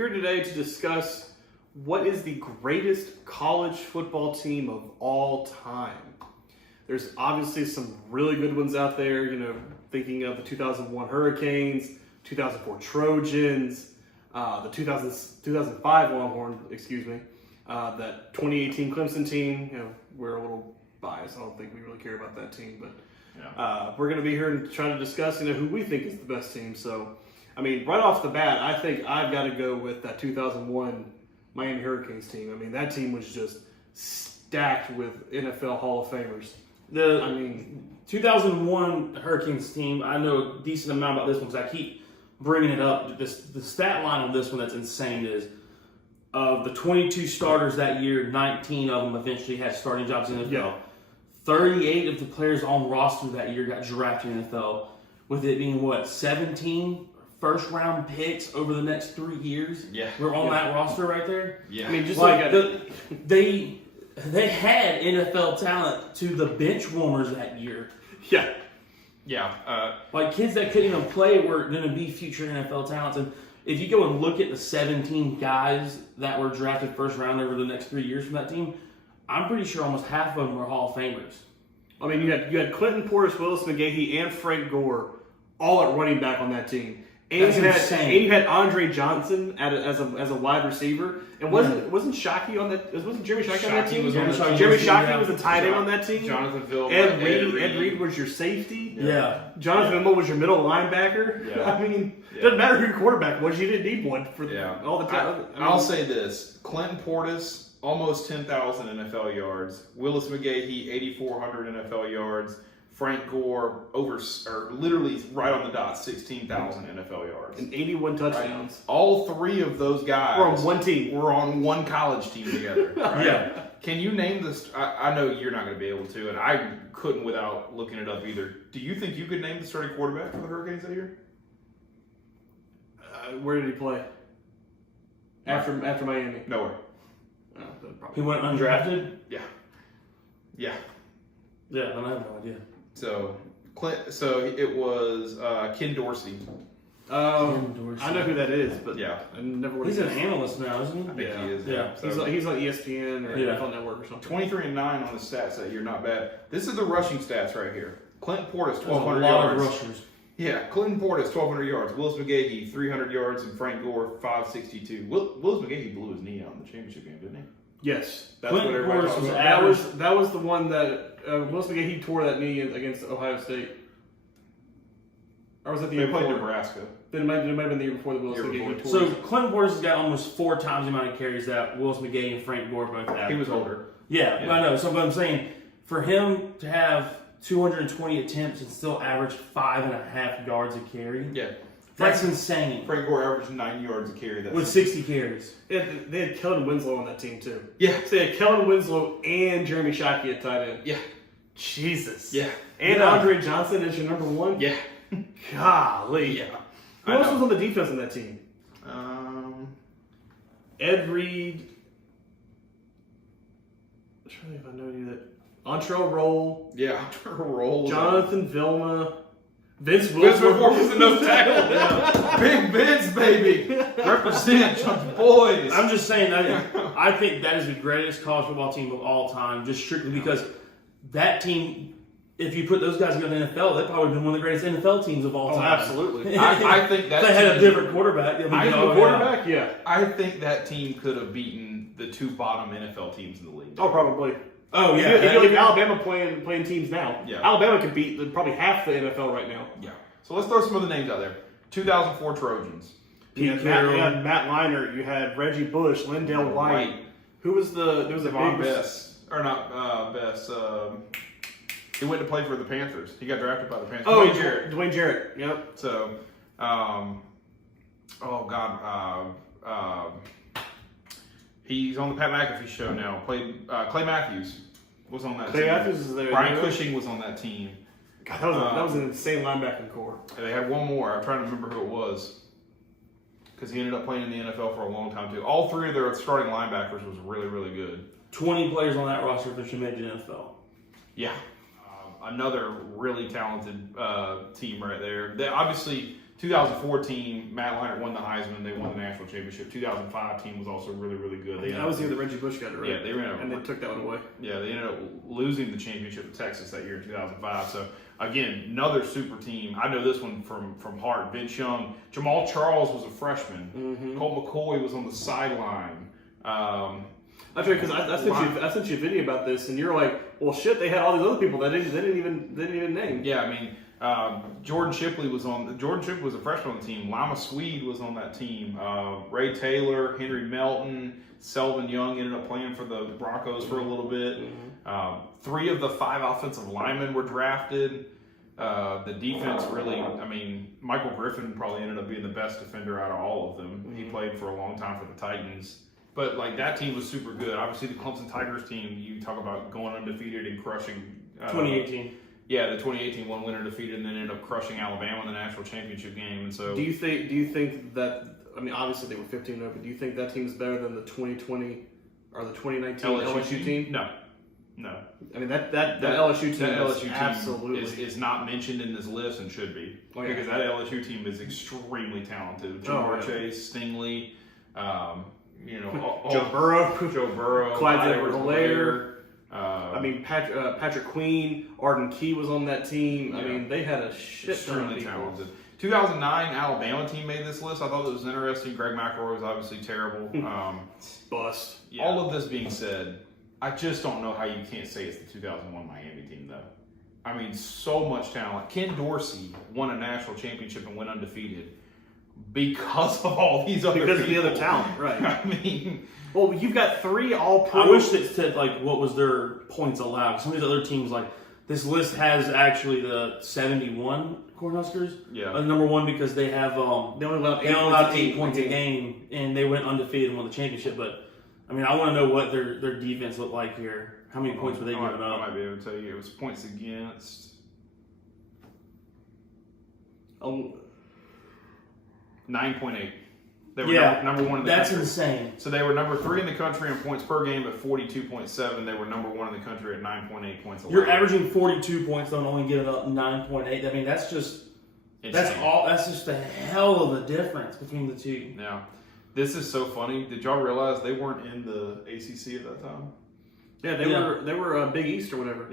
here today to discuss what is the greatest college football team of all time. There's obviously some really good ones out there, thinking of the 2001 Hurricanes, 2004 Trojans, the 2005 Longhorn, that 2018 Clemson team. We're a little biased. I don't think we really care about that team, but we're going to be here and try to discuss, who we think is the best team. So, right off the bat, I think I've got to go with that 2001 Miami Hurricanes team. That team was just stacked with NFL Hall of Famers. 2001 Hurricanes team, I know a decent amount about this one because I keep bringing it up. The stat line on this one that's insane is of the 22 starters that year, 19 of them eventually had starting jobs in the NFL. Yeah. 38 of the players on roster that year got drafted in the NFL, with it being 17 first-round picks over the next 3 years. Yeah, we're on that roster right there. Yeah, they had NFL talent to the bench warmers that year. Yeah. Kids that couldn't even play were going to be future NFL talents. And if you go and look at the 17 guys that were drafted first round over the next 3 years from that team, I'm pretty sure almost half of them were Hall of Famers. You had Clinton Portis, Willis McGahee, and Frank Gore all at running back on that team. And you had Andre Johnson as a wide receiver. And wasn't Shockey on that? Wasn't Jeremy Shockey on that team? Jeremy Shockey was the tight end on that team. Jonathan Vilma. Ed Reed was your safety. Yeah. Jonathan Vilma was your middle linebacker. Yeah. It doesn't matter who your quarterback was. You didn't need one for all the time. I'll say this. Clinton Portis, almost 10,000 NFL yards. Willis McGahee, 8,400 NFL yards. Frank Gore, literally right on the dot, 16,000 NFL yards. And 81 touchdowns. Right. All three of those guys were on one team. Were on one college team together. Right? Yeah. Can you name this? I know you're not going to be able to, and I couldn't without looking it up either. Do you think you could name the starting quarterback for the Hurricanes that year? Where did he play? After Miami? Nowhere. He went undrafted? Yeah. Yeah, then I have no idea. So it was Ken Dorsey. Ken Dorsey. I know who that is, but yeah, I never would. He's an analyst now, isn't he? I think he is. Yeah. So, he's on ESPN or NFL Network or something. 23-9 on the stats that year, not bad. This is the rushing stats right here. Clinton Portis, 1,200 yards. A lot yards. of rushers. Yeah, Clinton Portis, 1,200 yards. Willis McGahee, 300 yards, and Frank Gore, 562. Willis McGahee blew his knee out in the championship game, didn't he? Yes, that's Clinton what everybody Portis was about. That was the one that Willis McGahee tore that knee against Ohio State. Or was it the year before? They played before? Nebraska. Then it might have been the year before the Willis McGahee tore. So Clinton Portis has got almost 4 times the amount of carries that Willis McGahee and Frank Gore both had. He was older. Yeah, I know. So what I'm saying, for him to have 220 attempts and still average 5.5 yards a carry. Yeah. That's insane. Frank Gore averaged 9 yards a carry. With 60 carries. They had Kellen Winslow on that team, too. Yeah. So they had Kellen Winslow and Jeremy Shockey at tight end. Yeah. Jesus. Yeah. And Andre Johnson is your number one? Yeah. Golly. Yeah. Who else was on the defense on that team? Ed Reed. I'm trying to think if I know any of that. Antrell Roll. Yeah, Antrell Roll. Jonathan Vilma. Vince Wilfork was the nose tackle. Yeah. Big Vince, baby. Represent Chuck's boys. I'm just saying that I think that is the greatest college football team of all time, just strictly because that team, if you put those guys in the NFL, they probably would have been one of the greatest NFL teams of all time. Absolutely. I think that they had a different quarterback. Quarterback, yeah. I think that team could have beaten the 2 bottom NFL teams in the league. Oh, probably. Oh, yeah. If you look at Alabama playing teams now, yeah. Alabama could beat probably half the NFL right now. Yeah. So let's throw some other names out there. 2004 Trojans. You had Matt Leinart. You had Reggie Bush, Lindell White. Who was there was a big Bess. Or not Bess. He went to play for the Panthers. He got drafted by the Panthers. Oh, Dwayne Jarrett. Yep. So, he's on the Pat McAfee show now. Played Clay Matthews was on that team. Clay Matthews is there. Brian Cushing was on that team. God, that was an insane linebacking core. And they had one more. I'm trying to remember who it was. Because he ended up playing in the NFL for a long time, too. All 3 of their starting linebackers was really, really good. 20 players on that roster officially made the NFL. Yeah. Another really talented team right there. They obviously 2004 team, Matt Leinart won the Heisman. They won the national championship. 2005 team was also really, really good. I was the year that Reggie Bush got it, right? Yeah, they ran and they took that one away. Yeah, they ended up losing the championship to Texas that year in 2005. So again, another super team. I know this one from heart. Vince Young, Jamal Charles was a freshman. Mm-hmm. Colt McCoy was on the sideline. That's right, because I sent you a video about this, and you're like, "Well, shit, they had all these other people that they didn't even name." Yeah, I mean, Jordan Shipley was a freshman on the team. Lama Swede was on that team. Ray Taylor, Henry Melton, Selvin Young ended up playing for the Broncos for a little bit. Mm-hmm. 3 of the 5 offensive linemen were drafted. The defense really, I mean, Michael Griffin probably ended up being the best defender out of all of them. Mm-hmm. He played for a long time for the Titans. But, like, that team was super good. Obviously, the Clemson Tigers team, you talk about going undefeated and crushing. 2018. Yeah, the 2018 one winner defeated and then ended up crushing Alabama in the national championship game. And so, Do you think that? I mean, obviously they were 15-0, but do you think that team's better than the 2020 or the 2019 LSU team? No. I mean that LSU team, that LSU team absolutely is not mentioned in this list and should be because that LSU team is extremely talented. Jamar Chase, Stingley, Joe Burrow, Clyde Edwards-Helaire. I mean, Patrick Queen, Arden Key was on that team. I mean, they had a shit ton of people. Talented. 2009 Alabama team made this list. I thought it was interesting. Greg McElroy was obviously terrible. Bust. Yeah. All of this being said, I just don't know how you can't say it's the 2001 Miami team, though. I mean, so much talent. Ken Dorsey won a national championship and went undefeated because of all these other because people. of the other talent, right? I mean, well, you've got 3 All-Pro. I wish it said like what was their points allowed. Some of these other teams, like this list has actually the 71 Cornhuskers. Yeah. Number 1 because they have they only allowed 8 points a game, and they went undefeated and won the championship. But I mean, I want to know what their defense looked like here. How many points were they giving up? I might be able to tell you. It was points against. 9.8. They were number 1 in the country. That's insane. So they were number 3 in the country in points per game at 42.7. They were number 1 in the country at 9.8 points. You're averaging 42 points though, and only giving up 9.8. I mean, that's just insane. That's just a hell of a difference between the two. Yeah, this is so funny. Did y'all realize they weren't in the ACC at that time? Yeah, they were Big East or whatever.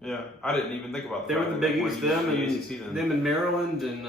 Yeah. I didn't even think about that. They were the Big East. Them and Maryland and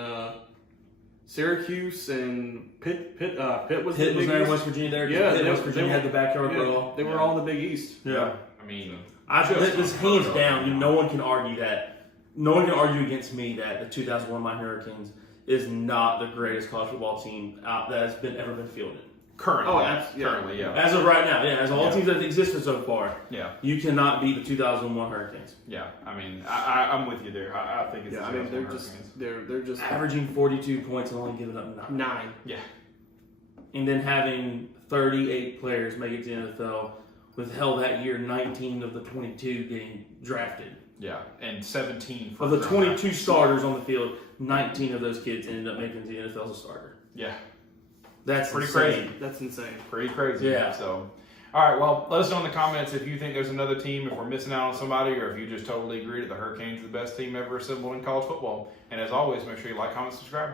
Syracuse and Pitt was Pitt was the Big there in East. West Virginia. There, yeah, West Virginia had the backyard brawl. They were all in the Big East. Yeah, I mean, this hands down. No one can argue that. No one can argue against me that the 2001 Miami Hurricanes is not the greatest college football team that has ever been fielded. Currently, yeah. As of right now, as all teams that have existed so far, you cannot beat the 2001 Hurricanes. Yeah, I mean, I'm with you there. I think it's the 2001 Hurricanes. They're just averaging 42 points and only giving up 9. Yeah, and then having 38 players make it to the NFL, with that year 19 of the 22 getting drafted. Yeah, and 17 of the 22 starters on the field, 19 of those kids ended up making it to the NFL as a starter. Yeah. That's pretty insane. crazy. That's insane. Pretty crazy. Yeah. So, all right. Well, let us know in the comments if you think there's another team, if we're missing out on somebody, or if you just totally agree that the Hurricanes are the best team ever assembled in college football. And as always, make sure you like, comment, subscribe.